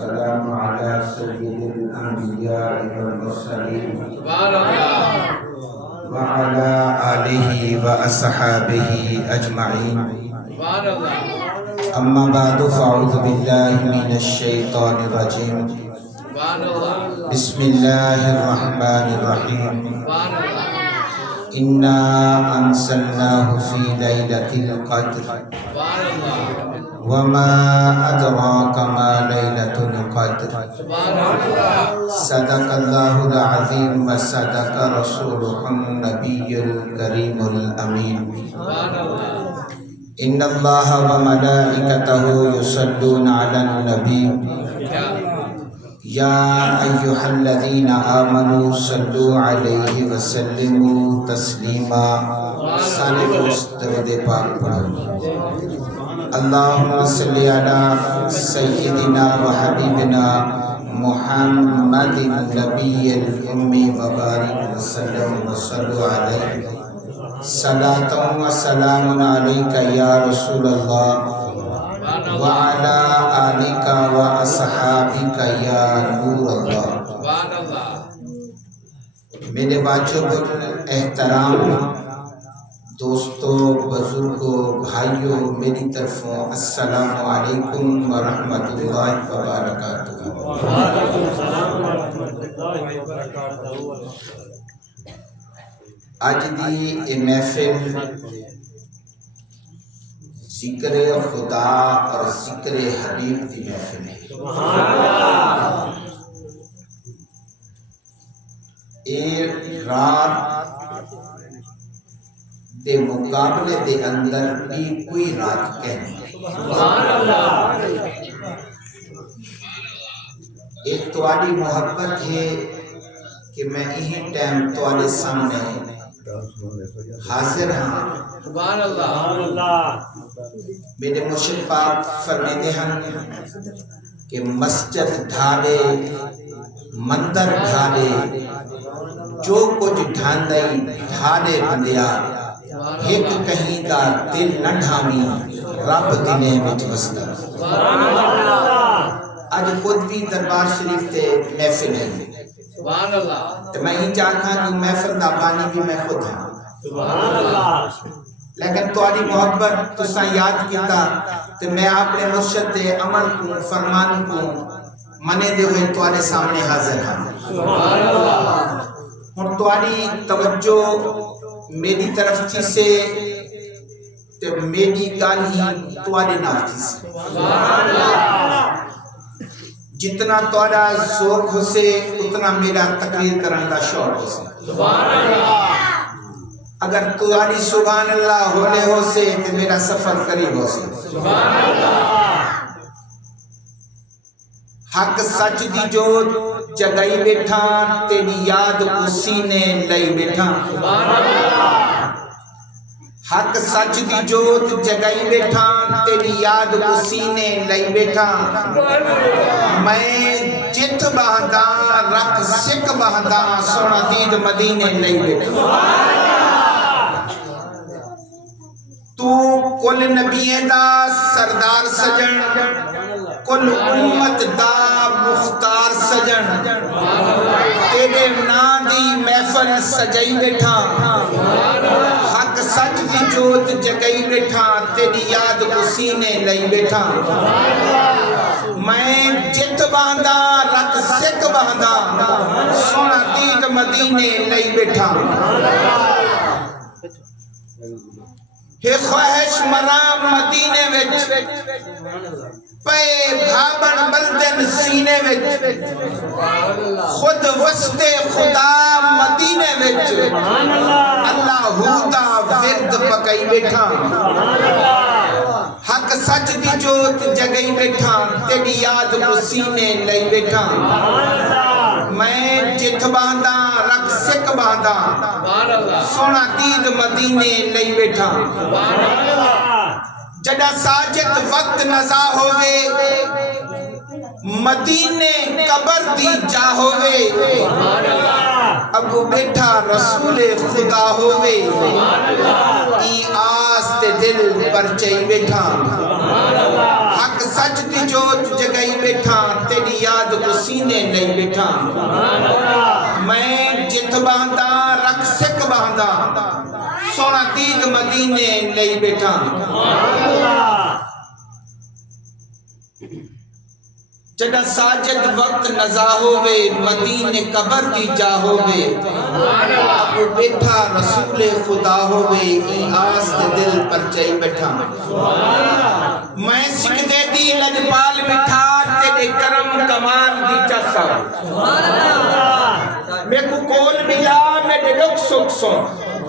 والسلام على سيد الأنبياء والمرسلين وعلى آله وأصحابه أجمعين. أما بعد فأعوذ بالله من الشيطان الرجيم. بسم الله الرحمن الرحيم. إنا أنزلناه في ليلة القدر وما أدراك ما ليلة القدر. صدق الله العظيم وصدق رسوله النبي الكريم الأمين. إن الله وملائكته يصلون على النبي يا أيها الذين آمنوا صلوا عليه وسلموا تسليما. سارے دوست درود پاک پڑھو. اللهم صل على سيدنا وحبيبنا محمد النبي الأمي وبارك وسلم وصلوا عليه. صلاة وسلام عليك يا رسول الله وعلى آلك وأصحابك يا نور الله. میرے واجب احترام دوستو، بزرگوں، بھائیوں، میری طرفوں السلام علیکم ورحمۃ اللہ وبرکاتہ. اج دی یہ محفل ذکر خدا اور ذکر حبیب کی محفل ہے. ایک رات دے مقابلے دے اندر بھی کوئی رات کہنی. ایک تواڈی محبت ہے کہ میں یہی ٹائم تواڈے سامنے حاضر ہاں. میرے مرشد پاک فرمیندے ہیں کہ مسجد ڈھالے مندر ڈھالے جو کچھ ڈھاندئی ڈھالے بندیا ایک کہیں دا دل نہ ڈھامی رب دلے وچ وسدا. اج خود بھی دربار شریف تے محفل ہے تو میں ہی چاہتا کہ محفل دا بانی بھی میں خود ہوں. لیکن تواڈی محبت تساں یاد کیتا تے میں اپنے مرشد دے عمل کو فرمان کو منے دے ہوئے تواڈے سامنے حاضر ہوں. ہن تواڈی توجہ میری طرف تھی سے تے میری گل ہی تواڈے نال تھی سے. جتنا تواڈا ذوق ہو سے اتنا میرا تقریر کرن دا شوق ہو سے. اگر تواڈی سبحان اللہ ہولے ہو سے تے میرا سفر قریب ہو سے. حق سچ دی جوت جگائی بیٹھا تیری یاد اسی نے لئی بیٹھا. حق سچ دی جوت جگائی بیٹھا تیری یاد اسی نے لئی بیٹھا. میں جت بہدا رکھ سکھ بہدا سونا دید مدینے لئی بیٹھا. تو کل نبییں دا سردار سجن کل امت دا مختار سجن تیرے نا دی محفل سجائی بیٹھا. حق سچ دی جوت جگائی بیٹھا تیری یاد اسی نے لئی بیٹھا. میں جت باندھا رکھ سکھ باندھا سونا دید مدینے لئی بیٹھا. ہے خواہش مرام مدینے وچ پے بھابن بلدن سینے وچ خود وسط خدا مدینے وچ اللہ ہوتا ورد پکائی بیٹھا. حق سچ دی جوت جگائی بیٹھا تیری یاد اسی نے لئی بیٹھا. میں جت باندھا رکھ سکھ باندھا سونا دید مدینے لئی بیٹھا. جڑا ساجد وقت نزا ہوئے مدینے قبر دی جا ہوئے ابو بیٹھا رسول خدا ہوئے ای آس تے دل پر چئی بیٹھا حق سچ دی جوت جگائی بیٹھا تیری یاد کو سینے لئی بیٹھا میں جت باندھا رکھ سکھ باندھا سونا دید مدینے لئی بیٹھا جڑا ساجد وقت نزا ہووے مدینے قبر دی جا ہووے ابو بیٹھا رسول خدا ہووے ای آس دے دل پر چئی بیٹھا میں سکھ دے دی لجپال مٹھا تیرے کرم کمال دی چسا میں کو کول ملا میرے لک سکھ سن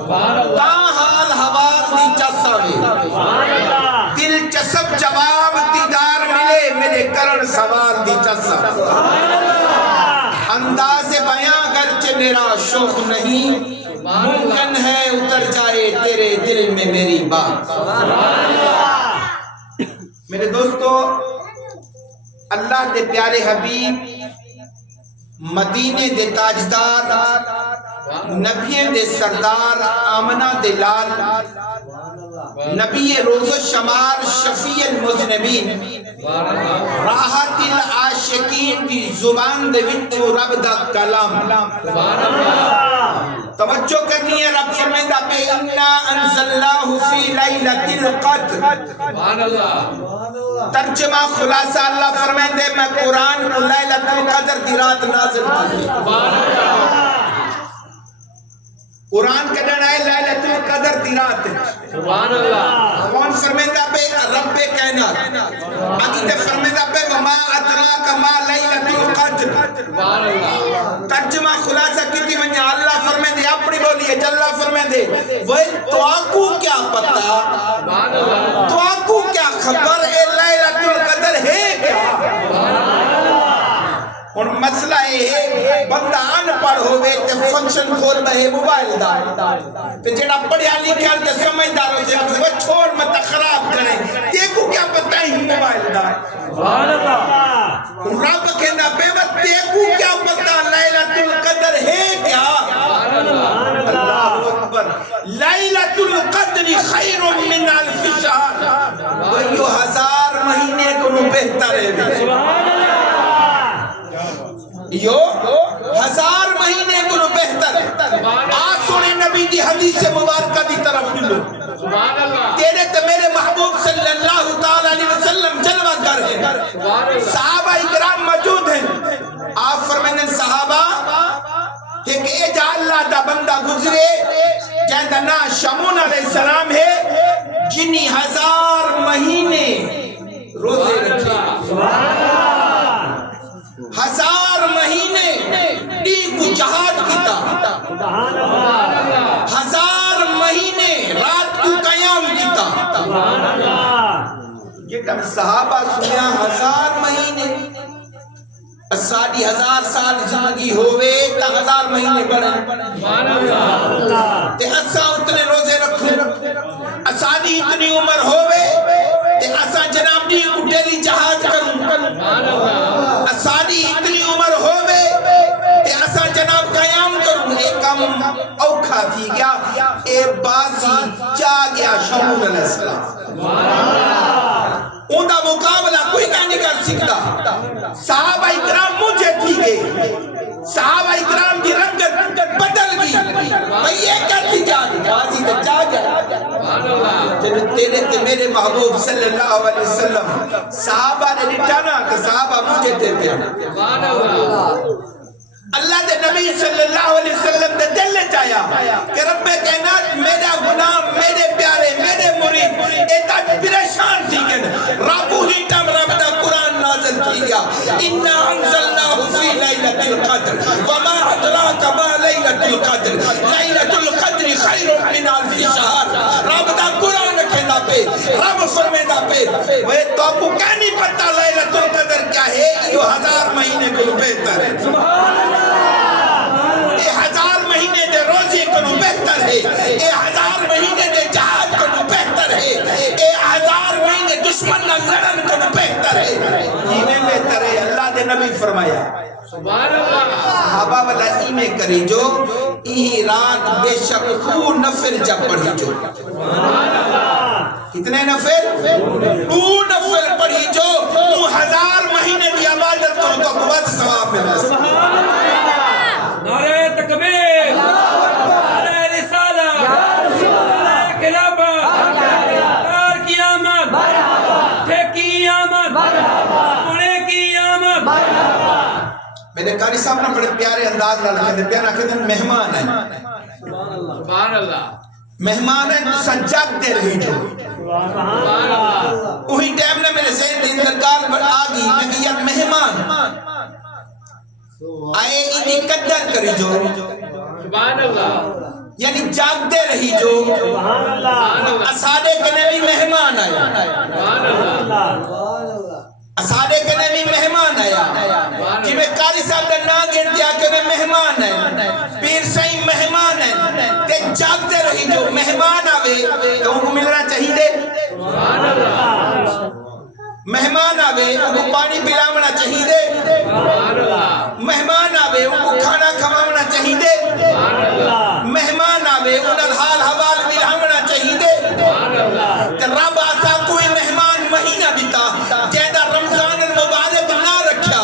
تا حال حوال دی چسا دل چسب جواب دیدار ملے میرے کرن سوال دی چسا انداز بیاں گرچہ میرا شوق نہیں ممکن ہے اتر جائے تیرے دل میں میری بات میرے دوستو اللہ دے پیارے حبیب مدینے دے تاجدار نبی دے سردار آمنہ دے لال نبی روز و شمار شفیع المذنبین راحت العاشقین دی زبان دے وچو رب دا کلام توجہ کرنی ہے رب فرمائندہ پہ انا انزلناہ فی لیلۃ القدر ترجمہ خلاصہ اللہ فرمائندے میں قرآن کو لیلۃ القدر دی رات نازل کی قرآن کا نام ہے لیلۃ القدر دی رات سبحان اللہ کون فرمائندہ پہ رب کائنات آگے تے فرمائندہ پہ وما ادراک ما لیلۃ القدر سبحان اللہ ترجمہ خلاصہ کیتی ونیا اللہ فرمائندے اپنی بولیے اللہ فرمائندے وہ تو آکو کیا پتہ سبحان اللہ تو آکو کیا خبر اے لیلۃ القدر ہے کیا اور مسئلہ ہے بندہ ان پڑھ ہوئے تے فنکشن کھول بہے موبائل دا تے جڑا پڑھیا لکھیا تے سمجھداروں سے وہ چھوڑ مت خراب کرے دیکھو کیا پتہ ہی موبائل دا سبحان اللہ رب کہنا بے مت دیکھو کیا پتہ لیلۃ القدر ہے کیا اللہ اکبر لیلۃ القدر خیر من الف شہر وہ 1000 مہینے کو بہتر ہے سبحان اللہ یو 1000 مہینے کو بہتر آج سونے نبی دی حدیث مبارکہ دی طرف ملو تیرے تے میرے محبوب صلی اللہ تعالیٰ علیہ وسلم جلوہ گر ہیں صحابہ اکرام موجود ہیں آپ فرمائیں صحابہ ایک ایجا اللہ دا بندہ گزرے جہاں نا شمون علیہ السلام ہے جنہی 1000 مہینے روزے رکھے 1000 مہینے ڈیگو جہاد کیتا 1000 مہینے رات کو قیام کیتا یہ تم صحابہ سنیا 1000 مہینے ساڑھی 1000 سال زندگی ہوئے تا 1000 مہینے بڑھیں تے اسا اتنے روزے رکھوں اساڑھی اتنی عمر ہوئے تے اسا جناب دی ڈیلی جہاد کروں اساڑھی اتنی عمر ہوئے تے اسا جناب قیام کروں ایک کم اوکھا تھی گیا اے بازی چا گیا شمون علیہ السلام اون دا مقابلہ کوئی نہیں کر سکتا صحابہ اکرام مجھے تھی گئے صحابہ اکرام کی رنگت بدل گئی بھئی یہ کیا تھی جانی بازی تے چا گیا جب تیرے تے میرے محبوب صلی اللہ علیہ وسلم صحابہ نے نٹانا کہ صحابہ مجھے تے پیا اللہ دے نبی صلی اللہ علیہ وسلم دے دل نے چاہیا کہ رب کائنات میرا غلام میرے پیارے میرے مرید ایتا پریشان تھی گئے رب ہی ٹم رب دا قرآن نازل کی گیا اِنَّا أَنزَلْنَاهُ فِي لَيْلَةِ الْقَدْرِ وَمَا أَدْرَاكَ مَا لَيْلَةُ الْقَدْرِ لَيْلَةُ الْقَدْرِ خَيْرٌ مِنْ أَلْفِ شَهْرٍ رب دا قرآن کہنا پہ رب فرمیدہ پہ وہ تو آپ کو کیا نہیں پتا لیلۃ القدر کیا ہے یہ 1000 مہینے کو بہتر ہے سبحان اللہ یہ 1000 مہینے دے روزے کو بہتر ہے یہ 1000 مہینے دے جہاد کو بہتر ہے یہ 1000 مہینے دشمن نہ لڑن کو بہتر ہے یہ بہتر ہے اللہ دے نبی فرمایا سبحان اللہ صحابہ والا ایمیں کری جو ای رات بے شک خون نفل جب پڑھی جو سبحان اللہ کتنے نفل؟ 2 نفل پڑھی جو 1000 مہینے کی عبادت کرو تو بہت ثواب ملے. سبحان اللہ. نعرہ تکبیر، نعرہ رسالہ، نعرہ خلافت، دار کی آمد، ٹھیکی آمد، سونے کی آمد. میرے قاری صاحب نے بڑے پیارے انداز نال کہتے پیارا کہتے ہیں مہمان ہیں. سبحان اللہ. مہمان ہیں سجاگتے رہی جو. وہی ٹائم نے میرے ذہن دے اندر گال پر آ گئی میں کہ یار مہمان آئے انہی قدر کری جو. سبحان اللہ. یعنی جاگتے رہی جو. اسادے کنے بھی مہمان آیا. سبحان اللہ. اسادے کنے بھی مہمان آیا. جی میں قاری صاحب کا نا گھنٹیا کنے مہمان ہے. پیر سائیں مہمان ہے. تے جاگتے رہی جو. مہمان آوے تو ان کو ملنا چاہیے دے. سبحان اللہ. مہمان آوے ان کو پانی پلاونا چاہیے دے. سبحان اللہ. مہمان آوے ان کو کھانا کھواونا چاہیے دے. سبحان اللہ. مہمان آوے انہاں حال حوال ملاونا چاہیے دے. سبحان اللہ. تے رب آسا کوئی مہمان مہینہ دیتا جیدہ رمضان المبارک نہ رکھیا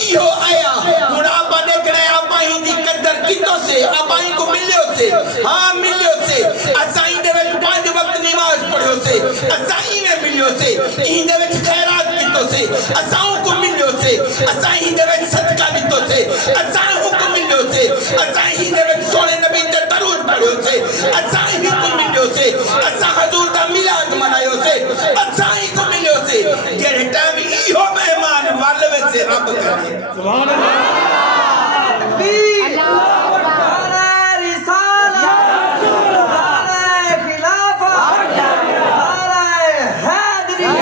ایہو آیا ہن آپا دیکھنے آپا ہی دی قدر کتوں سے آپا ہی کو ملیو سے. ہاں ملیو سے. اسائیں دے وچ 5 وقت نماز پڑھو سے. اسائیں میں ملیو سے. ہی دے وچ خیرات کتوں سے. اساؤں کو ملیو سے. اسائیں دے وچ صدقہ دیتو سے. اساؤں کو ملیو سے. اسائیں دے وچ سونے نبی تے درود پڑھو سے. اسائیں کو ملیو سے. اسا حضور دا میلاد منایو سے. اسائیں کو ملیو سے. جڑے ٹائم ایہو مہمان والوے سے رب کرے. سبحان اللہ. تکبیر. نعرہ رسالہ، نعرہ خلافت، نعرہ حیدری.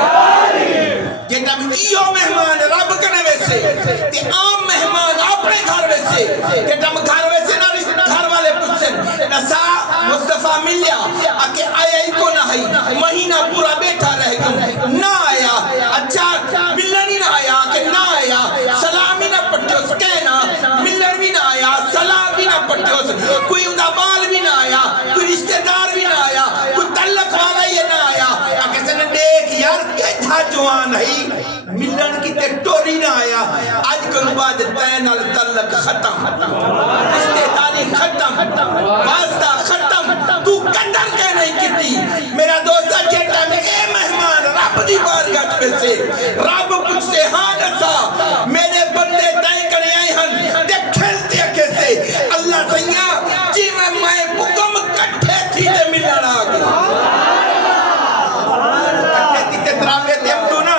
جڑے ٹائم ایہو مہمان رب کرے ویسے تے عام مہمان اپنے گھر ویسے. جڑے ٹائم گھر ویسے نہ گھر والے پوچھن نسا مصطفیٰ ملیا اکے آیا ہی کو نہ ہی مہینہ پورا بیٹھا رہ گا نہ آیا. اچھا ملن ہی نہ آیا کہ نہ آیا. سلام ہی نہ پٹھوس کہنا ملن بھی نہ آیا. سلام بھی نہ پٹھوس. کوئی اندہ بال بھی نہ آیا. کوئی رشتہ دار بھی نہ آیا. کوئی تعلق والا یہ نہ آیا. اکے سے نے دیکھ یار کہتا جوان ہے ملن کی تے ٹوری نہ آیا. آج کل بعد تین تعلق ختم. رشتہ داری ختم. واسطہ ختم. تو قدر کہ نہیں کیتی. میرا دوستہ چیٹا میں اے مہمان رب دی بارگاہ میں سے رب کچھ سے ہاں نسا میرے بندے تائیں کرے آئے ہن تے کھلتے اکھے سے اللہ سیاں جی میں بکم کٹھے تھی تے ملن آگے. کٹھے تھی تے تراوے تے ہم تو نا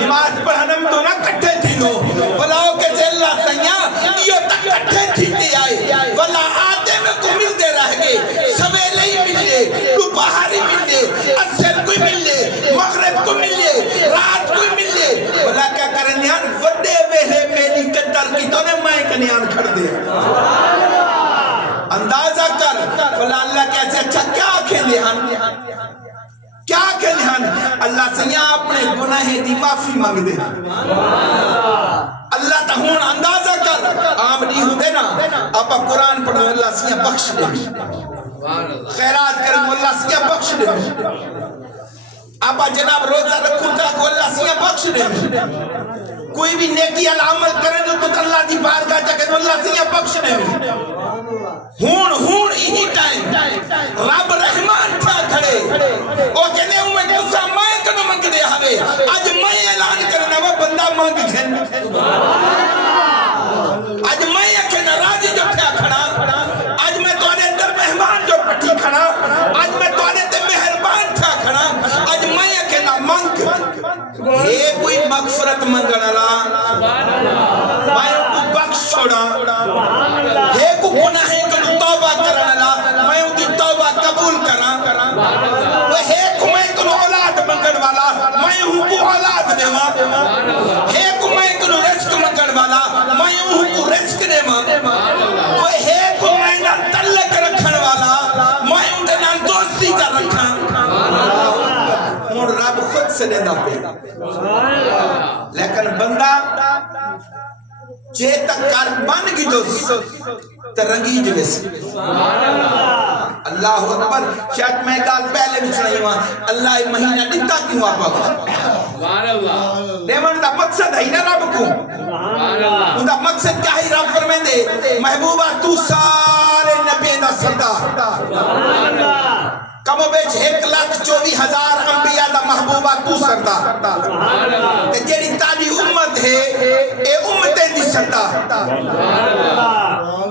نماز پڑھنم تو نا کٹھے تھی نو بلاؤ کے سے اللہ سیاں یہ تک کٹھے تھی تے آئے ولا آتے میں کو ملتے رہ گئے. سویلے ہی ملے دوپہر ہی ملے اثر کوئی ملے مغرب کو ملے رات کوئی ملے. بلا کیا کریں نیان وڈے ویلے میری قدر کی تو نے میں کنیان کھڑ دے. اندازہ کر بلا اللہ کیسے اچھا کیا کھیلے ہن کیا کھیلے ہن. اللہ سیاں اپنے گناہ دی معافی مانگ دے. اللہ تا ہون اندازہ کر عام نہیں ہوتے نا آپ قرآن پڑھو اللہ سیاں بخش دے. خیرات کریں اللہ سیاں بخش دے. آپ جناب روزہ رکھو تا کو اللہ سیاں بخش دے. کوئی بھی نیکی عمل کریں تو اللہ دی بارگاہ جا کے اللہ سیاں بخش دے. ہون ہی ٹائم رب رحمان تھا کھڑے او کہنے ہوں کسا میں کنو منگ دے ہوئے آج میں اعلان کرنا وہ بندہ مانگ گھن. آج میں اکھے ناراضی جو پھیا کھڑا. آج میں تو آنے در مہمان جو پٹھی کھڑا. آج میں تو آنے تے مہربان تھا کھڑا. آج میں اکھے نا منگ یہ کوئی مغفرت منگن اللہ میں ان کو بخش چھوڑا. یہ کو گناہ ہے کہ توبہ کرن اللہ میں ان کی توبہ قبول کرا. وہ ہے کو میں کنو اولاد منگن والا میں ان کو اولاد دیوا. ہے کو میں کنو رزق منگن والا میں ان کو رزق دیوا. وہ ہے کو میں نال تعلق رکھن والا میں ان کے نال دوستی کا رکھا. ہن رب خود سے دینا پہ لیکن بندہ جے تک کار بن گی دوست ترنگی جو ویسی اللہ اکبر شاید میں گال پہلے بھی سنائی ہوا اللہ مہینہ ڈتا کیوں آپ سبحان اللہ دیوان دا مقصد ہے نا رب کو سبحان اللہ ان دا مقصد کیا ہے رب فرمائے دے محبوبہ تو سارے نبی دا سردار سبحان اللہ کم و بیچ 1,24,000 انبیاء دا محبوبہ تو سردار سبحان اللہ کہ جیڑی تالی امت ہے اے امتیں دی سردار سبحان اللہ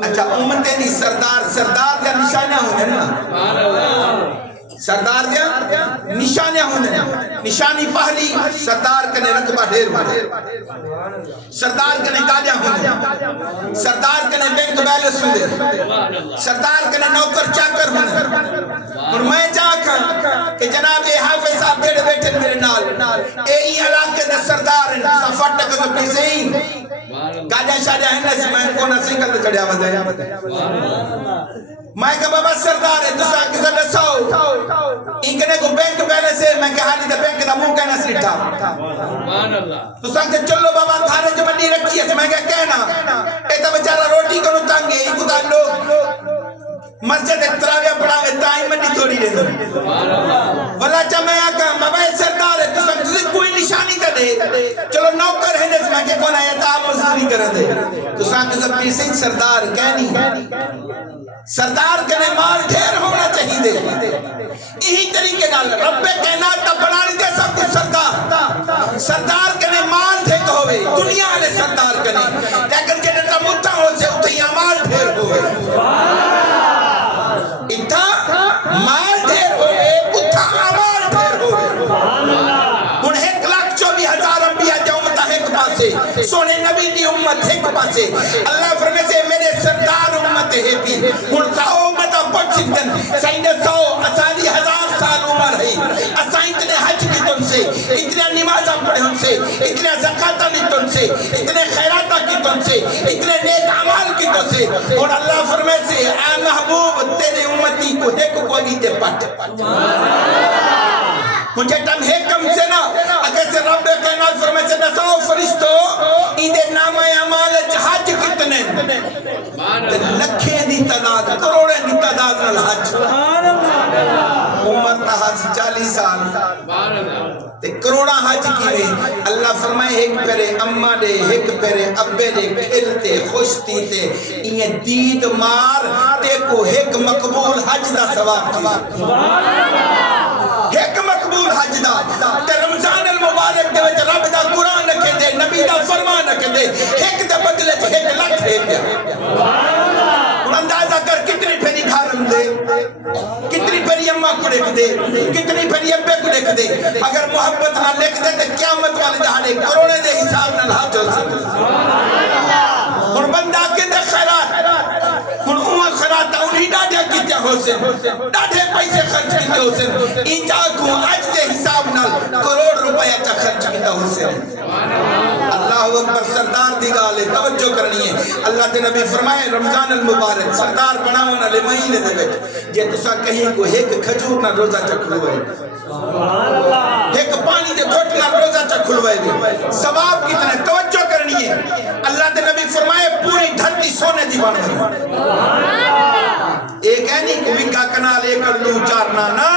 اچھا امتیں دی سردار دیا نشانہ ہونے نا سبحان اللہ سردار دیا نشانہ ہونے نشانی پہلی سردار کنے رقبہ ڈھیر ہونے سردار کنے گالیاں ہونے سردار کنے بینک بیلنس ہونے سردار کنے نوکر چاکر ہونے اور میں چاکا کہ جناب اے حافظ صاحب جڑے بیٹھے میرے نال اے ہی علاقے دے سردار ہیں سفٹ تک تو پیسے ہی گالیاں شالیاں ہیں نا میں کونا سنگل دے چڑھیا مدے میں کہا بابا سردار ہے تسا کسا نساؤ انکنے کو بینک بیلنس ہے میں کہا نہیں دا بینک دا موں کہنا سیٹھا سبحان اللہ تسا کہ چلو بابا تھارے جو منی رکھی ہے میں کہا کہنا ایتا بچارہ روٹی کنو تانگے ایک دا لوگ مسجد تراویہ پڑھاوے تائیں منی تھوڑی رہ دو سبحان اللہ ولا چا میں آکا بابا سردار ہے تسا کسی کوئی نشانی تا دے چلو نوکر ہے جس میں کہ کون آیا تا آپ مزدوری کر دے تسا کسا پیسے سردار کہنی سردار کنے مال ڈھیر ہونا چاہیے دے یہی طریقے نال رب کائنات تا بنانی دے سب کچھ سردار کنے مال ڈھیر ہوئے دنیا والے سردار کنے لیکن جنہیں تا مدہ ہو سے اتھے مال ڈھیر ہوئے اتھا مال ڈھیر ہوئے اتھا عمال ڈھیر ہوئے ان 1,24,000 انبیاء جو امتہ ایک پاسے سونے نبی دی امت ایک پاسے اللہ فرمے سے میرے سردار امت ہے بھی ان 100 امتہ پڑھ سکتن سائنے 100 اسالی 1000 سال عمر ہے اسا اتنے حج کی تن سے اتنے نمازہ پڑھے ان سے اتنے زکاة لی تن سے اتنے خیراتہ کی تن سے اتنے نیک عمال کی تن سے اور اللہ فرمے سے اے محبوب تیرے امتی کو ایک کو اگیتے پٹ مجھے ٹم ہے کم سے نا اگر سے رب کائنات فرمائے سے نساؤ فرشتو ایدے نام اعمال حج کتنے لکھیں دی تعداد کروڑیں دی تعداد نال حج عمر تا حج 40 سال تے کروڑا حج کیوے اللہ فرمائے ایک پیرے اممہ دے ایک پیرے ابے دے کھلتے خوشتی تے یہ دید مار تے کو ایک مقبول حج دا ثواب کی ایک مقبول حج دا تے رمضان المبارک دے وچ رب دا قرآن رکھے دے نبی دا فرمان رکھے دے ایک دے بدلے چ 1 لاکھ ہے پیا ان اندازہ کر کتنی پھری گھارم دے کتنی پھری اماں کو لکھ دے کتنی پھری ابے کو لکھ دے اگر محبت نہ لکھ دے تے قیامت والے جہانے کروڑے دے حساب نہ حج ہو سکتے ان بندہ کے دے خیرات ان اوہ خیرات انہی ڈاڈیا کیتے ہو سے ڈاڈے پیسے خرچ کیتے ہو سے اینجا کو آج دے حساب نال کروڑ روپیہ چا خرچ کیتے ہو سے اللہ اکبر سردار دی گالے توجہ کرنی ہے اللہ دے نبی فرمائے رمضان المبارک سردار بناونا لے مہینے دے بیٹھ یہ تسا کہیں کو ایک کھجور نہ روزہ چکھلوئے ایک پانی دے گھٹ نہ روزہ چکھلوئے ثواب کتنے توجہ کرنی ہے اللہ دے نبی فرمائے پوری دھرتی سونے دی بناونا ایک ہے نہیں کہ وکا کنال ایک لو چارنا نا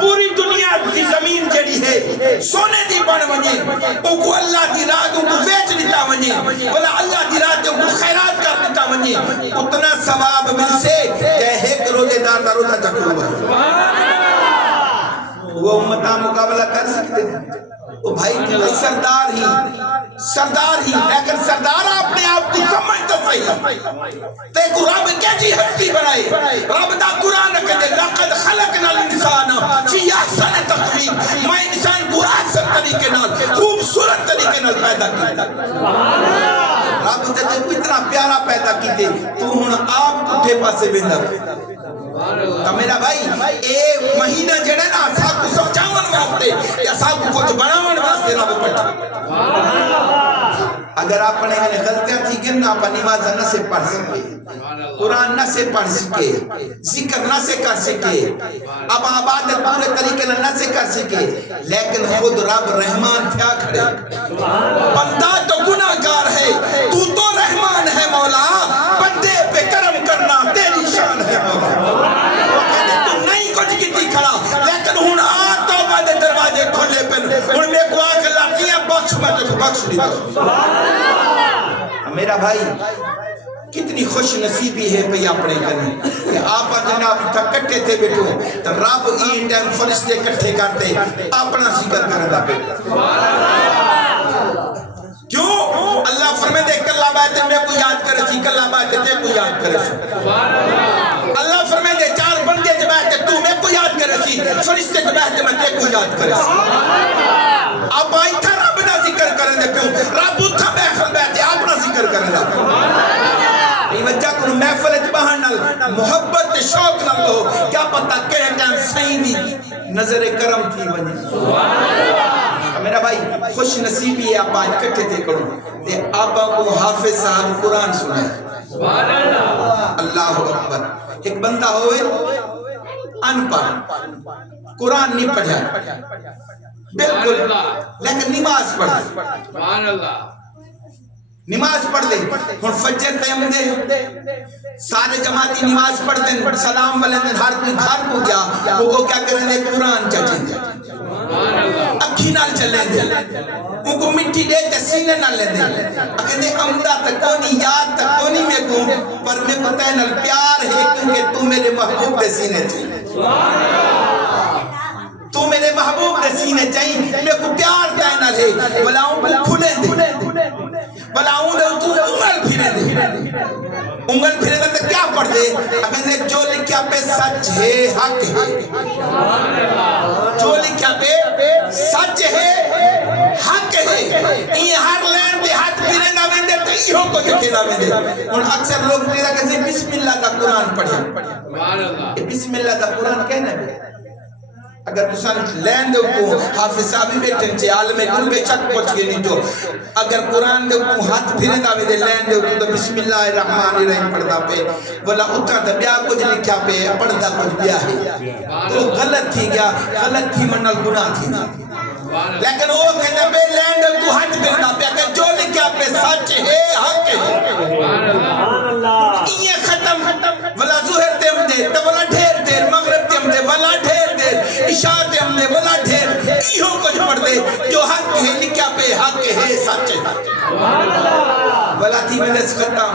پوری دنیا کی زمین جڑی ہے سونے دی بن ونجے او کو اللہ دی راہ کو بیچ دیتا ونجے بلا اللہ دی راہ کو خیرات کر دیتا ونجے اتنا ثواب مل سے کہ ایک روزے دار دا روزہ چکلو ہے وہ امتہ مقابلہ کر سکتے ہیں وہ بھائی سردار ہی لیکن سردار اپنے آپ کو سمجھتا صحیح تے کو رب کیا جی ہستی بنائے رب دا قرآن کہتے لقد خلقنا الانسان فی احسن تقویم میں انسان کو احسن طریقے نال خوبصورت طریقے نال پیدا کیتا رب تے اتنا پیارا پیدا کیتے تو ہن آپ کٹھے پاسے بندہ تو میرا بھائی اے مہینہ جڑے نا سب کو سمجھاون واسطے یا سب کو کچھ بناون واسطے رب پٹھا اگر آپ نے غلطیاں تھی کہ نہ اپنی نماز نہ سے پڑھ سکے قرآن نہ سے پڑھ سکے ذکر نہ سے کر سکے اب عبادت پورے طریقے نہ سے کر سکے لیکن خود رب رحمان تھیا کھڑے بندہ تو گناہگار ہے تو رحمان ہے مولا بندے پہ کرم کرنا تیری شان ہے مولا بخش دیتا. میرا بھائی کتنی خوش نصیبی ہے پہ اپنے کرنے کہ آپ جناب تھا کٹھے تھے بیٹھو تو رب این ٹائم فرشتے کٹھے کرتے اپنا ذکر کرنا بیٹھو. کیوں اللہ فرمائے دے کلا بائے میں کو یاد کرے سی کلا بائے تے کو یاد کرے سی. اللہ فرمائے دے چار بندے جب آئے تو میں کو یاد کرے سی فرشتے جب آئے میں تے کو یاد کرے سی. اب آئی تھا رب نہ ذکر کرنے دے پیوں رب اتھا محفل بیٹھے اپنا ذکر کرنے دے. یہ وجہ کنو محفل اتباہن نال محبت شوق نال ہو کیا پتہ کہے ٹائم صحیح دی نظر کرم تھی بنی. میرا بھائی خوش نصیبی ہے آپ آج کٹھے تھے کرو تے آپ کو حافظ صاحب قرآن سنائے. اللہ اکبر. ایک بندہ ہوئے ان پڑھ قرآن نہیں پڑھا بالکل لیکن نماز پڑھ دے. نماز پڑھ دے ہن فجر ٹائم دے سارے جماعتی نماز پڑھ دیں سلام والے ہر کوئی گھر کو گیا وہ کیا کریں دے قرآن چچیں دے اکھی نال چلیں دے ان کو مٹی دے تے سینے نال لے دے اگر دے امدہ تکونی یاد تکونی میں کو پر میں پتہ نال پیار ہے کیونکہ تو میرے محبوب دے سینے تھی. تو میرے محبوب دے سینے چاہیے میں کو پیار دینا ہے بلاؤں کو کھلے دے بلاؤں دے تو انگل پھرے دے. انگل پھرے دے تو کیا پڑھ دے اگر نے جو لکھیا پہ سچ ہے حق ہے جو لکھیا پہ سچ ہے حق ہے یہ ہر لین دے ہاتھ پھرے نہ ویندے تو یہ کو جکھے نہ ویندے. اور اکثر لوگ پھرے کہتے ہیں بسم اللہ کا قرآن پڑھیں. بسم اللہ کا قرآن کہنا ہے اگر تسان لین دے کو حافظ صاحبی بیٹھن چے عالم گل بے چک پہنچ گئے نہیں تو اگر قرآن دے کو ہاتھ پھرے دا دے لین دے تو بسم اللہ الرحمن الرحیم پڑھدا پہ بولا اتھا تا بیا کچھ لکھیا پہ پڑھدا کچھ بیا ہے تو غلط تھی گیا غلط تھی منل گناہ تھی لیکن وہ کہنے پہ لین دے تو ہاتھ پھردا پہ کہ جو لکھیا پہ سچ ہے حق ہے یہ ختم بولا ظہر تیم دے تو بولا ڈھیر دیر مغرب تیم دے بولا ڈھیر دیر عشاء تیم دے بولا ڈھیر یہ کچھ پڑھ دے جو حق ہے لکھیا پہ حق ہے سچ ہے. بولا تھی میں نے ختم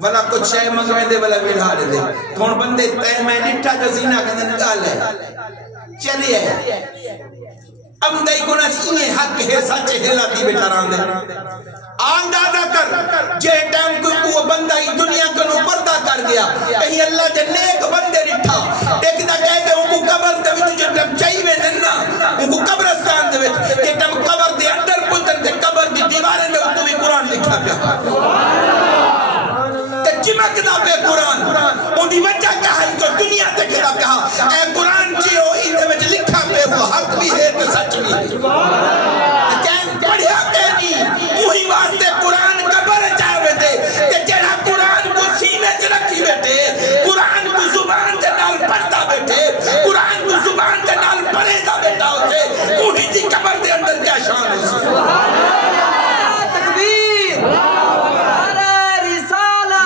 بولا کچھ شے منگویں دے بولا بیڑھا دے کون بندے تے میں نٹھا جو سینہ کہنے نکال ہے چلیے اب دائی گناہ سے انہیں حق ہے سچ ہے لاتی بیٹا ران دے. آندازہ کر جے ٹائم کو بندہ ہی دنیا کنو پردہ کر گیا کہیں اللہ جے نیک بندے رٹھا دیکھتا کہے کہ ان کو قبر دے وچ جو ٹائم چاہیے ننا ان کو قبرستان دے وچ کہ ٹائم قبر دے اندر پتن تے قبر دی دیواریں دے تو بھی قرآن لکھا پیا تے چمکدا پہ قرآن ان دی وجہ کیا ہے جو دنیا تے کھدا پیا اے قرآن جی ہو ان دے وچ لکھا پہ وہ حق بھی ہے تے سچ بھی ہے. پڑھیا کہنی وہی واسطے قرآن قبر چاہوے دے کہ جڑا قرآن کو سینے چ رکھی بیٹھے قرآن کو زبان دے نال پڑھتا بیٹھے قرآن کو زبان دے نال پڑھے دا بیٹا اسے وہی دی قبر دے اندر کیا شان ہو سکتا. تکبیر نعرہ رسالہ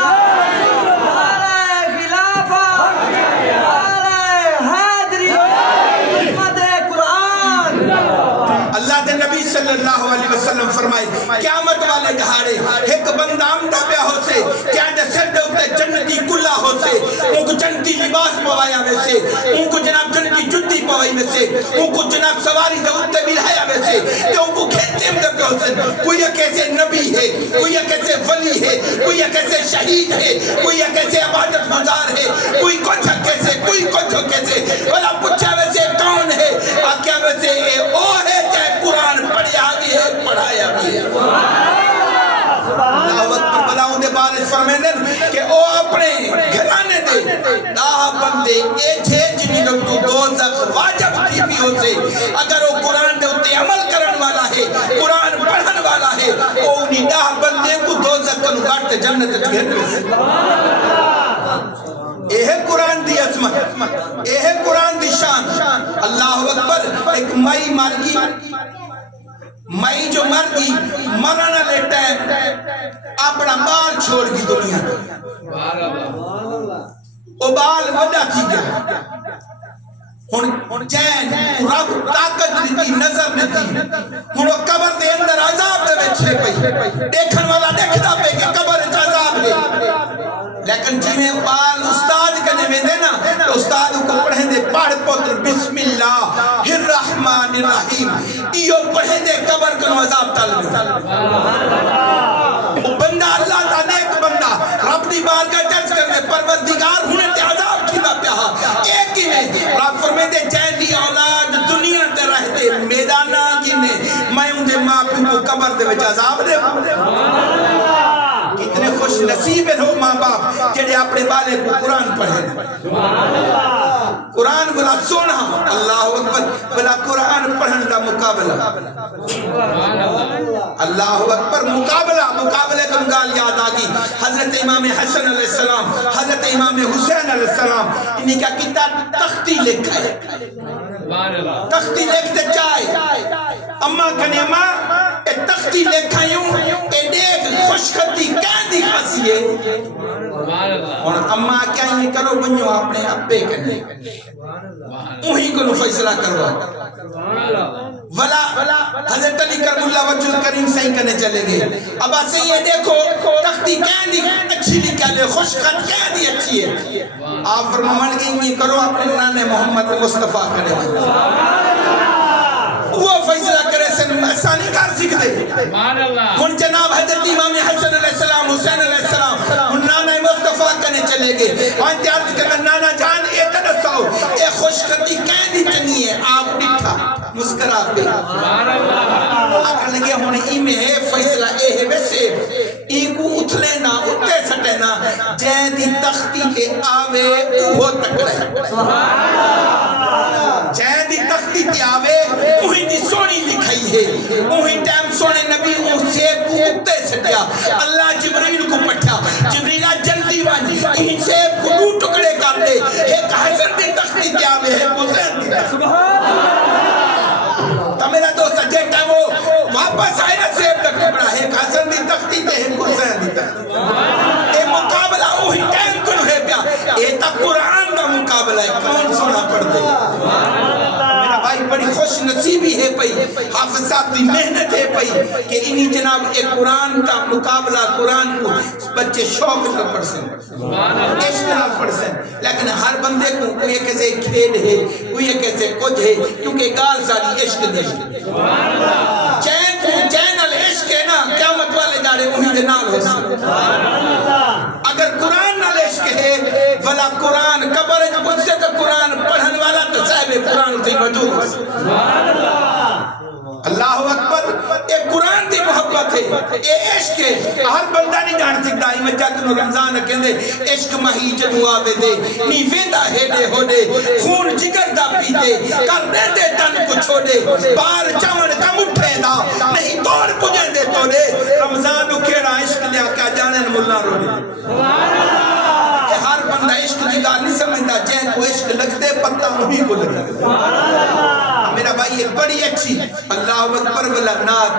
نعرہ خلافت نعرہ حیدری خدمت قرآن. اللہ دے نبی صلی اللہ علیہ وسلم فرمائے قیامت والے دہاڑے ایک بندہ آمدہ پہ ہو سے کیا دے سر دے اتے جنتی کلا ہو سے ان کو جنتی لباس پوایا میں سے ان کو جناب جنتی جتی پوائی میں سے ان کو جناب سواری دے اتے بلہایا میں سے کہ ان کو کھیتے میں دے پہ ہو سے کوئی کیسے نبی ہے کوئی کیسے ولی ہے کوئی کیسے شہید ہے کوئی کیسے عبادت گزار ہے کوئی کچھ کیسے کوئی کچھ کیسے بلا پچھا ویسے کون ہے آکیا ویسے او ہے چاہے قرآن پڑھیا بھی ہے پڑھایا بھی ہے. اللہ وقت پر بلاؤں دے بارش فرمیندن کہ او اپنے گھرانے دے داہ بندے اے چھے جنہی لوگ تو دوزخ واجب تھی بھی ہو سے اگر وہ قرآن دے اتے عمل کرن والا ہے قرآن پڑھن والا ہے او انہی داہ بندے کو دوزخ کنو گاٹتے جنت گھر میں سے. اے ہے قرآن دی عظمت اے ہے قرآن دی شان. اللہ اکبر. ایک مائی مر گئی مائی جو مر گئی مرنا لے ٹائم اپنا بال چھوڑ گئی دنیا کو وہ بال وڈا تھی گیا ہن جین رب طاقت دیتی نظر دیتی ہن وہ قبر دے اندر عذاب دے وچ ہے پئی دیکھن والا دیکھدا پے کہ قبر وچ عذاب ہے لیکن جویں بال استاد کنے ویندے نا تو استاد کو پڑھیں دے پڑھ پتر بسم اللہ الرحمن الرحیم ایو پڑھیں دے قبر کنو عذاب ٹل وہ بندہ اللہ دا نیک بندہ رب دی بارگاہ چرچ کر دے پروردگار ہونے تے عذاب کھیدا پیا ایک ہی میں رب فرمائے دے جائیں دی اولاد دنیا تے رہتے میدانہ کی میں ان دے ماں پیو کو قبر دے وچ عذاب دے کتنے خوش نصیب ہو ماں باپ جڑے اپنے بالے کو قرآن پڑھیں قرآن بلا سونا اللہ اکبر بلا قرآن پڑھن دا مقابلہ اللہ اکبر مقابلے کا گال یاد آگی حضرت امام حسن علیہ السلام حضرت امام حسین علیہ السلام انہی کا کتاب تختی لکھا ہے تختی لکھتے چاہے اماں کنے اماں اے تختی لکھا یوں اے دیکھ خوشخطی کہندی خاصی ہے اور اماں کیا یہ کرو بنیو اپنے ابے کنے وہی کو فیصلہ کروا ولا حضرت علی کرم اللہ وجہ الکریم صحیح کرنے چلے گئے اب اسے یہ دیکھو تختی کہندی اچھی نکالے خوشخط کہندی اچھی ہے آپ فرمان گئی یہ کرو اپنے نانے محمد مصطفیٰ کرنے وہ فیصلہ کرے سن آسانی کار سکھ دے ہن جناب حضرت امام حسن علیہ السلام حسین علیہ السلام ہن نانا مصطفیٰ کرنے چلے گے وہاں تیارت کرنا نانا جان اے تنساؤ اے خوشخطی کہندی چنی ہے آپ ڈٹھا مسکرا پہ آکر لگے ہونے ای میں ہے فیصلہ اے ہے ویسے ای کو اتھلے نا اتے سٹے نا جین دی تختی کے آوے وہ تکڑے جین دی تختی کے آوے وہی دی سونی لکھائی ہے وہی ٹائم سونے نبی اسے کو اتے سٹیا اللہ جبریل کو پٹھا جبریلہ جلدی وانی ان سے کو دو ٹکڑے کر دے ایک حسن دی تختی کے آوے ہے حسین دی تختی تو میرا دوست جیٹا وہ واپس آئے نا سیب تک ٹکڑا ہے ایک حسن دی تختی تے ایک حسین دی تختی اے مقابلہ وہی ٹائم کن ہے پیا اے تا قرآن دا مقابلہ ہے کون سونا پڑھ دے میرا بھائی بڑی خوش نصیبی ہے پئی حافظ صاحب دی محنت ہے پئی کہ انہی جناب ایک قرآن کا مقابلہ قرآن کو بچے شوق نہ پڑھ سن عشق نہ پڑھ سن لیکن ہر بندے کو کوئی کیسے کھیل ہے کوئی کیسے کچھ ہے کیونکہ گال ساری عشق نہیں چین کو چین العشق ہے نا قیامت والے دارے وہی دنال ہو سن اگر قرآن نہ عشق ہے ولا قرآن قبر کچھ سے تو قرآن پڑھن والا تو صاحب قرآن تھی موجود اللہ اکبر اے قرآن دی محبت ہے اے عشق ہے ہر بندہ نہیں جان سکتا ہی مجھا کنو رمضان کہندے عشق مہی جدو آوے دے نی ویندہ ہے دے ہو دے خون جگر دا پیتے کر دے دے تن کو چھوڑے بار چاون کم اٹھے دا نہیں توڑ پجے دے تو دے رمضان نو کھیڑا عشق لیا کیا جانن ملا رو دے ہر بندہ عشق دی گال نہیں سمجھتا جین کو عشق لگتے پتہ وہی کو لگتا میرا بھائی یہ بڑی اچھی اللہ اکبر والابنات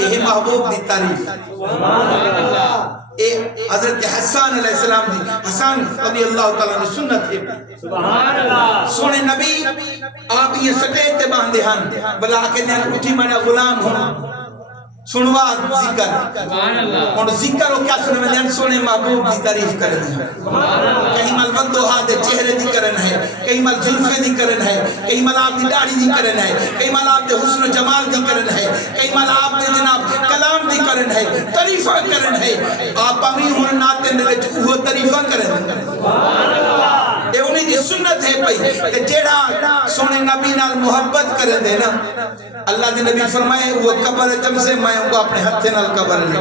یہ محبوب دی تعریف حضرت حسان علیہ السلام دی حسان رضی اللہ تعالیٰ نے سنت ہے سونے نبی آپ یہ سٹیتے باندھے ہن بلا کے دین اٹھی میں غلام ہوں سنوا ذکر اور ذکر ہو کیا سنے میں سونے محبوب کی تعریف کرن ہے کہیں مل وندوہا دے چہرے دی کرن ہے کہیں مل ظلفے دی کرن ہے کہیں مل آپ دی داڑھی دی کرن ہے کہیں مل آپ دے حسن و جمال دی کرن ہے کہیں مل آپ دے جناب کلام دی کرن ہے تعریفہ کرن ہے آپ امی ہون ناتے میں وہ تعریفہ کرن اے انہیں دی سنت ہے پئی کہ جیڑا سونے نبی نال محبت کرن دے نا اللہ دے نبی فرمائے وہ قبر جم سے میں ان کو اپنے ہتھے نال قبر لے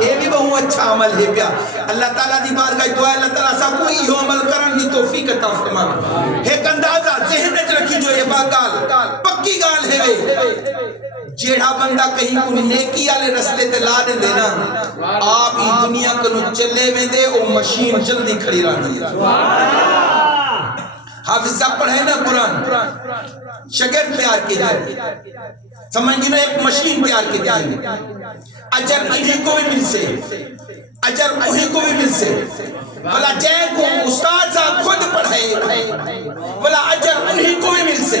یہ بھی بہت اچھا عمل ہے پیا اللہ تعالیٰ دی بارگاہ دعا ہے اللہ تعالیٰ سا کوئی ہی عمل کرن دی توفیق عطا فرمائے ایک اندازہ ذہن وچ رکھی جو یہ گال پکی گال ہے وے جیڑا بندہ کہیں کو نیکی والے رستے تے لا دے نا آپ ہی دنیا کو چلے ویندے او مشین جلدی کھڑی رہندی ہے حافظ صاحب پڑھے نا قرآن شگرد تیار کی جائے سمجھ گی ایک مشین تیار کی جائے اجر انہیں کو بھی مل سے اجر انہیں کو بھی مل سے بلا جائیں کو استاد صاحب خود پڑھائے بلا اجر انہی کو بھی مل سے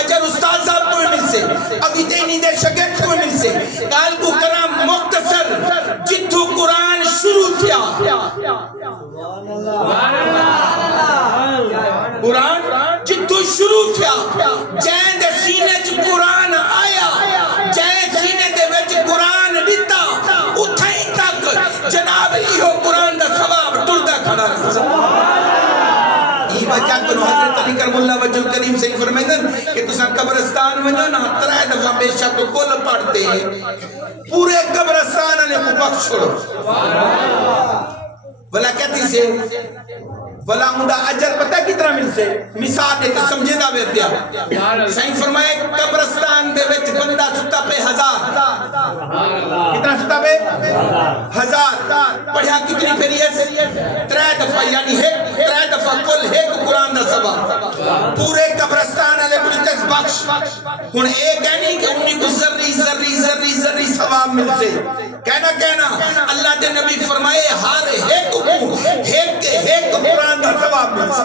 اجر استاد صاحب کو بھی مل سے ابھی تینی دے شگرد کو بھی مل سے کال کو کرام مختصر جتھو قرآن شروع کیا قرآن جتھو شروع کیا جائیں دے سینے چ قرآن آیا جائیں سینے دے وچ قرآن دیتا اتھائی تک جناب ایہو قرآن دا ثواب ٹردا کھڑا یہ وجہ کنو حضرت علی کرم اللہ وجہ الکریم سے فرمیدن کہ تساں قبرستان وجہ نا 3 دفعہ بے شک کل پڑھتے ہیں پورے قبرستان نے کو بخش چھوڑو بلا کہتی سے بلا مدہ اجر پتہ کتنا مل سے مثال دیتے سمجھے دا بے دیا سائن فرمائے قبرستان دے وچ بندہ ستا پہ 1000 کتنا ستا پہ 1000 پڑھیا کتنی پھری ہے 3 دفعہ یعنی 3 دفعہ کل قرآن دا سبا پورے قبرستان علیہ بلتس بخش ہن ایک ہے نہیں کہ انہی کو ذری ثواب مل سے کہنا اللہ دے نبی فرمائے ہر ایک قرآن دا ثواب مل سے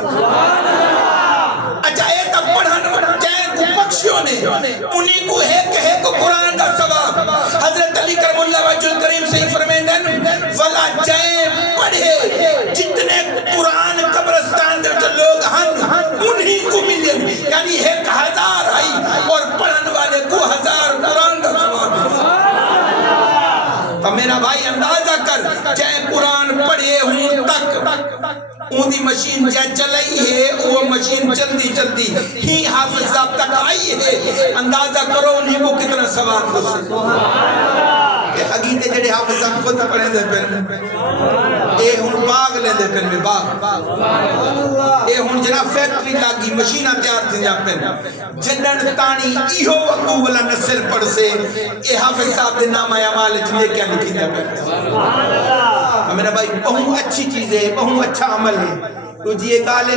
اچھا اے تا پڑھن جائیں کو بخشیوں نے انہی کو ایک قرآن دا ثواب حضرت علی کرم اللہ وجہ الکریم سے فرمیندن ولا جائیں پڑھے جتنے قرآن قبرستان دے جو لوگ ہن انہی کو ملیں یعنی 1000 آئی اور پڑھن والے کو 1000 قرآن دا ثواب تو میرا بھائی اندازہ کر جائیں قرآن پڑھے ہوں تک اون دی مشین جائے چلائی ہے وہ مشین چلتی ہی حافظ صاحب تک آئی ہے اندازہ کرو انہیں کو کتنا ثواب ہو سکتا کہ حقیقت جڑے حافظ صاحب خود پڑھیں دے پھر اے ہن باغ لے دے پھر میں باغ اے ہن جناب فیکٹری لاگی مشینہ تیار تھی جا پھر جنن تانی ایہو وقو والا نسل پڑھ سے اے حافظ صاحب دے نام آیا مال جنے کیا لکھی جا پھر میرا بھائی بہت اچھی چیز ہے بہت اچھا عمل ہے تو جی ایک آلے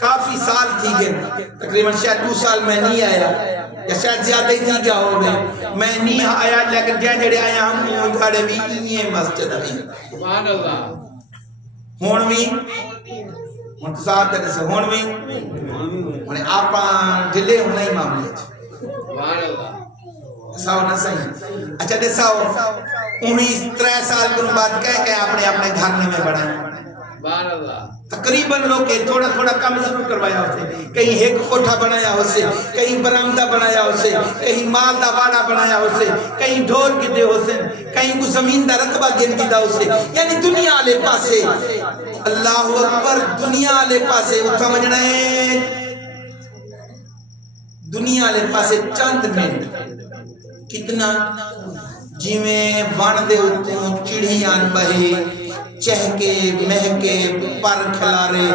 کافی سال تھی گئے تقریباً شاید 2 سال میں نہیں آیا یا شاید زیادہ ہی تھی گیا ہو گئے میں نہیں آیا لیکن جڑے آیا ہم انگاڑے بھی یہ مسجد ہے سبحان اللہ ہونوی منتصاب کرنے سے ہونوی انہیں آپاں ڈھلے ہونا ہی معاملے سبحان اللہ ساو نہ صحیح اچھا دے ساو انہیں 3 سال کے بعد کہہ اپنے گھرنے میں بڑھائیں سبحان اللہ تقریباً لوگ کے تھوڑا کام ضرور کروایا ہوتے کہیں ایک کوٹھا بنایا ہوتے کہیں برآمدہ بنایا ہوتے کہیں مال دا واڑا بنایا ہوتے کہیں ڈھور گدے ہوتے کہیں کو زمین دا رقبہ گن گدا ہوتے یعنی دنیا لے پاسے اللہ اکبر دنیا لے پاسے اتھا مجھنا ہے دنیا لے پاسے چند منٹ کتنا جی میں وان دے ہوتوں چڑھیاں بہے چہکے مہکے پر کھلارے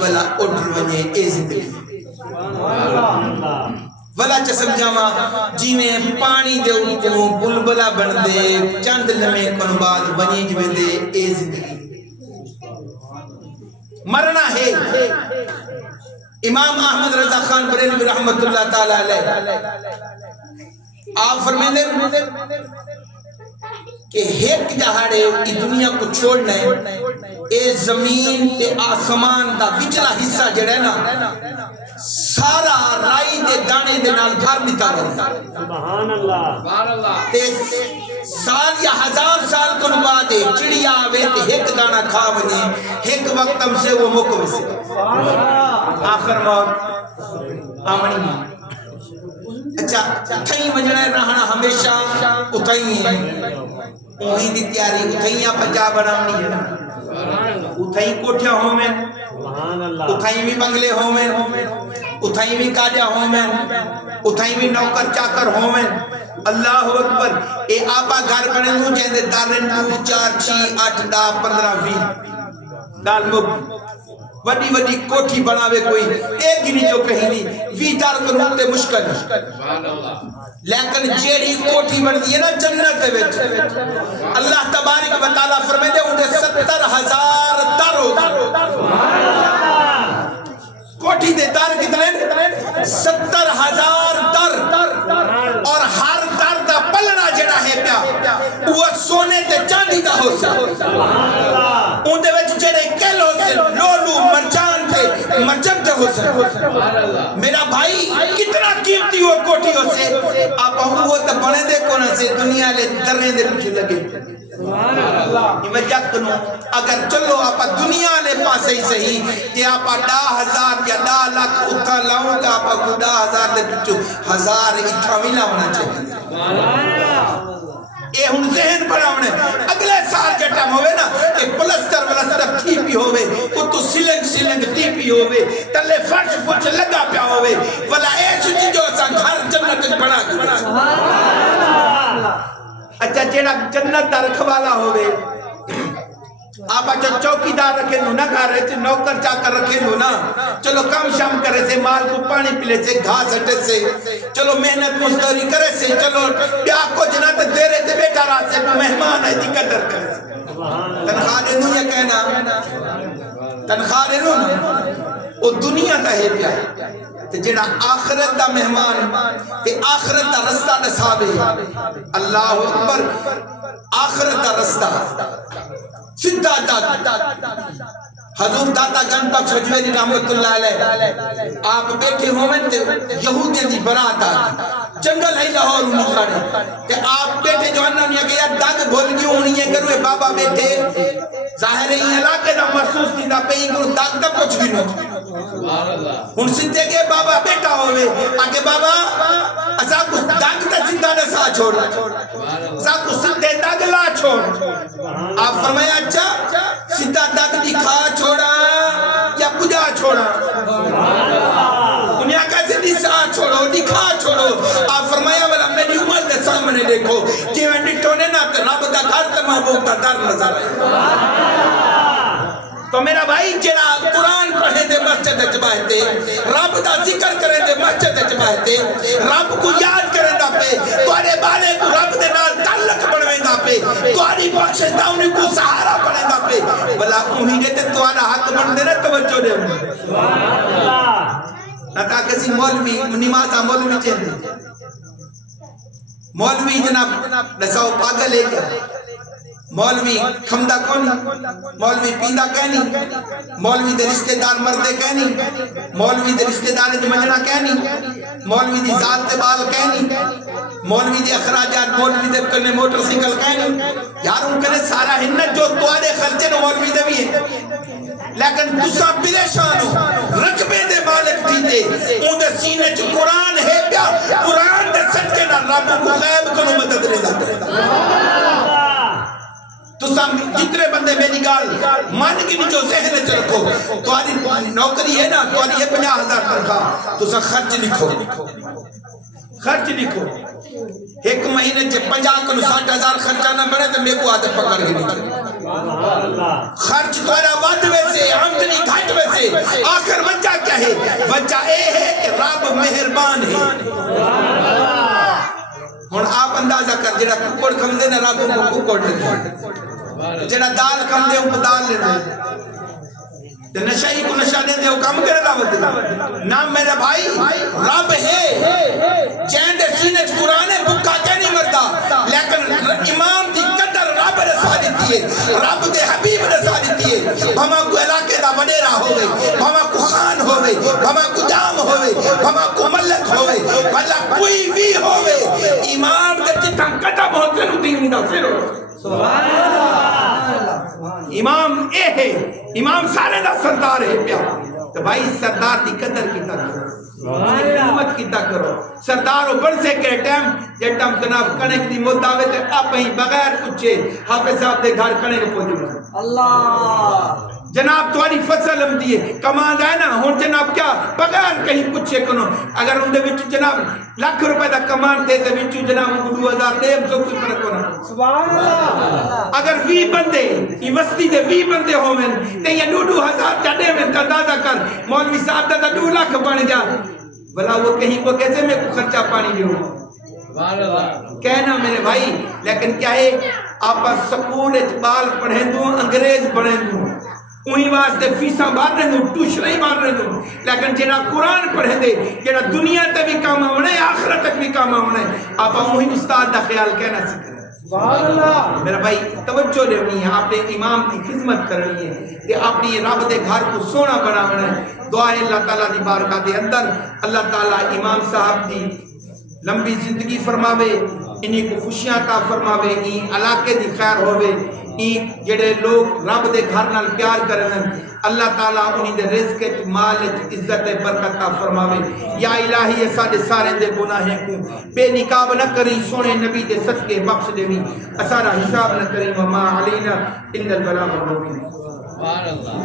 ولا اڈر ونجے اے زندگی ولا چسم جاما جی میں پانی دے ہوتوں بلبلا بن دے چند لمحے کن بعد ونیج میں دے اے زندگی مرنا ہے امام احمد رضا خان بریلوی رحمت اللہ تعالی علیہ آپ فرمیندے کہ ایک دہاڑے کی دنیا کو چھوڑنا ہے اے زمین تے آسمان دا وچلا حصہ جڑا ہے نا سارا رائی دے دانے دے نال بھر دیتا گیا سبحان اللہ سبحان اللہ تے سال یا 1000 سال کو بعد چڑیا آوے تے ایک دانا کھا ونجے ایک وقتم سے وہ مکم سے آخر موت آمنی موت اچھا تھئی وجنا رہنا ہمیشہ اتھئی ہے اوہی دی تیاری اتھئیاں پنجاب بناونی ہے اتھئی کوٹھیاں ہوں میں اتھئی بھی بنگلے ہوں میں اتھئی بھی کاجا ہوں میں اتھئی بھی نوکر چاکر ہوں میں اللہ اکبر اے آپا گھر بنے ہوں جیندے دارن 2 4 6 8 10 15 20 دال مب وڈی وڈی کوٹھی بناوے کوئی ایک گنی جو کہیں نہیں 20 دار کروں تے مشکل ہے سبحان اللہ لیکن جیڑی کوٹھی بن دی ہے نا جنت دے وچ اللہ تبارک و تعالی فرمائے اون دے 70,000 در ہو کوٹھی دے در کتنے 70,000 در اور ہر در دا پلڑا جڑا ہے پیا وہ سونے تے چاندی دا ہو سکتا اون دے وچ جڑے کل ہو مرچن تے حسن سبحان اللہ میرا بھائی کتنا قیمتی ہو کوٹھی ہو سے آپ وہ تے بڑے دے کونا سے دنیا لے درے دے پیچھے لگے سبحان اللہ یہ وجہ کنو اگر چلو آپ دنیا لے پاسے ہی صحیح کہ آپ 10,000 یا 10 لاکھ اتھا لاؤں گا آپ کو 10,000 دے پیچھو 1000 اتھا بھی لاؤنا چاہیے اے ہن ذہن بناونے اگلے سال کے ٹائم ہوئے نا کہ پلسٹر ٹی پی ہوئے اتو سلنگ ٹی پی ہوئے تلے فرش پوچھ لگا پیا ہوئے ولا اے سچی جو اساں گھر جنت بنا اچھا جیڑا جنت دا رکھوالا ہوئے آپ اچھا چوکیدار رکھے لو نا گھر ہے نوکر چاکر رکھے لو نا چلو کم شام کرے سے مال کو پانی پلے سے گھاس ہٹے سے چلو محنت مزدوری کرے سے چلو بیا کو جنات دیرے تے بیٹھا رہا سے مہمان ہے دی قدر کرے سے تنخواہ دے دوں یہ کہنا تنخواہ دے دوں وہ دنیا دا ہے پیا تے جڑا آخرت دا مہمان تے آخرت دا رستہ دساوے اللہ اکبر آخرت دا رستہ سدھا دادا حضور دادا گن بخش حجویری رحمت اللہ علیہ آپ بیٹھے ہوئے تے یہودی دی برات آگی جنگل ہے لاہور مکھڑے تے آپ بیٹھے جو انہوں نے کہا داگ بھول گی ہونی ہے کروے بابا بیٹھے ظاہر ہے علاقے دا محسوس نہیں دا پہی گرو داگ دا پوچھ گی نو ان سدھے کے بابا بیٹھا ہوئے آگے بابا اسا کچھ داگ دا سدھا نسا چھوڑ اسا کچھ سدھے داگ لا چھوڑ آپ فرمایا اچھا سدھا داگ دکھا چھوڑا یا پجا چھوڑا انہیں آقا سے دسا چھوڑو دکھا چھوڑو آپ فرمایا والا میری عمر دے سامنے دیکھو کہ میں ڈٹونے نہ رب دا گھر تے محبوب دا در نظر ہے تو میرا بھائی جڑا قرآن پڑھے دے مسجد چباہتے رب دا ذکر کرے دے مسجد چباہتے رب کو یاد کرے دا پہ توارے بالے کو رب دے نال تعلق بڑھویں دا پہ تواری بخشش دا انہیں کو سہارا بڑھیں دا پہ بلا انہیں گے تے توارا حق بڑھ دے رہے توجہ دے نتا کسی مولوی نمازہ مولوی چاہتے مولوی جناب نساؤ پاگل لے گیا مولوی کھمدہ کونی مولوی پیندہ کہنی مولوی دے رشتہ دار مردے کہنی مولوی دے رشتہ دار جمجنہ کہنی مولوی دی ذات بال کہنی مولوی دی اخراجات مولوی دے کرنے موٹر سنگل کہنی یار ان کہنے سارا ہنت جو توارے خرچے نو مولوی دے بھی ہے لیکن تسا پریشان ہو رقبے دے مالک تھی دے اون دے سینے چ قرآن ہے پیا قرآن دے صدقے نہ رب کو غیب کنو مدد رہا دے تو سب جتنے بندے میری گال مان کی جو ذہن چ رکھو تمہاری نوکری ہے نا تمہاری ہے 50,000 تنخواہ تو سب خرچ لکھو خرچ لکھو ایک مہینے چ 50 کو 60,000 خرچہ نہ بڑھے تو میرے کو آتے پکڑ کے نہیں خرچ تمہارا ود ویسے آمدنی گھٹ ویسے آخر وجہ کیا ہے وجہ اے ہے کہ رب مہربان ہے ہن آپ اندازہ کر جڑا ککڑ کھم دے نا رب کو ککڑ دے جڑا دال کھم دے ان دال لے دے نشائی کو نشا دے دے وہ کم کرے دعوت نام میرے بھائی رب ہے چین دے سینے قرآن بکا کیا نہیں مرتا لیکن امام دی قدر رب رسا دیتی ہے رب دے حبیب رسا دیتی ہے بھما کو علاقے دا وڈیرا ہوئے بھما کو خان ہوئے بھما کو دام ہوئے بھما کو ملک ہوئے بھلا کوئی بھی ہوئے امام دے جتاں قدم ہوتے نو دین دا پھر سبحان اللہ امام اے ہے امام سارے دا سردار ہے پیا تو بھائی سردار دی قدر کی کرو حکومت کی کرو سردار بڑھ سے کے ٹائم جب ٹائم جناب کنک دی مدعوے تے آپ ہی بغیر کچھے حافظ صاحب دے گھر کنک پہنچے اللہ جناب تواری فصل ہم دیئے کمان ہے نا ہون جناب کیا بغیر کہیں کچھے کنو اگر ان دے وچو جناب لاکھ روپے دا کمان تے تے وچو جناب 2000 دے ہم سو کوئی فرق ہونا سبحان اللہ اگر 20 بندے یہ وستی دے 20 بندے ہومن تے یہ 2,000 چڑے میں اندازہ کر مولوی صاحب دا 2 لاکھ بن گیا بلا وہ کہیں کو کیسے میں کو خرچہ پانی لیوں کہنا میرے بھائی لیکن کیا ہے آپ سکول اچبال پڑھیں دوں انگریز پڑھیں دوں وہی واسطے فیساں بار رہے دوں ٹوشنیں بار رہے دوں لیکن جنہ قرآن پڑھیں دے جنہ دنیا تے بھی کام ہونے آخرت تک بھی کام ہونے آپ وہی استاد دا خیال کہنا سکھ رہے میرا بھائی توجہ لینی ہے آپ نے امام کی خدمت کرنی ہے کہ اپنی رب دے گھر کو سونا بنانا ہے دعا ہے اللہ تعالیٰ دی بارگاہ دے اندر اللہ تعالیٰ امام صاحب دی لمبی زندگی فرماوے، انہی کو خوشیاں عطا فرماوے، این علاقے دی خیر ہووے، این جڑے لوگ رب دے گھر نال پیار کرن اللہ تعالیٰ انہی دے رزق مال عزت برکت عطا فرماوے۔ یا الہی یہ سارے سارے دے گناہیں کو بے نقاب نہ کری، سونے نبی دے صدقے بخش دیوی، اسارا حساب نہ کری، وما علینا الا البلاغ المبین۔ سبحان اللہ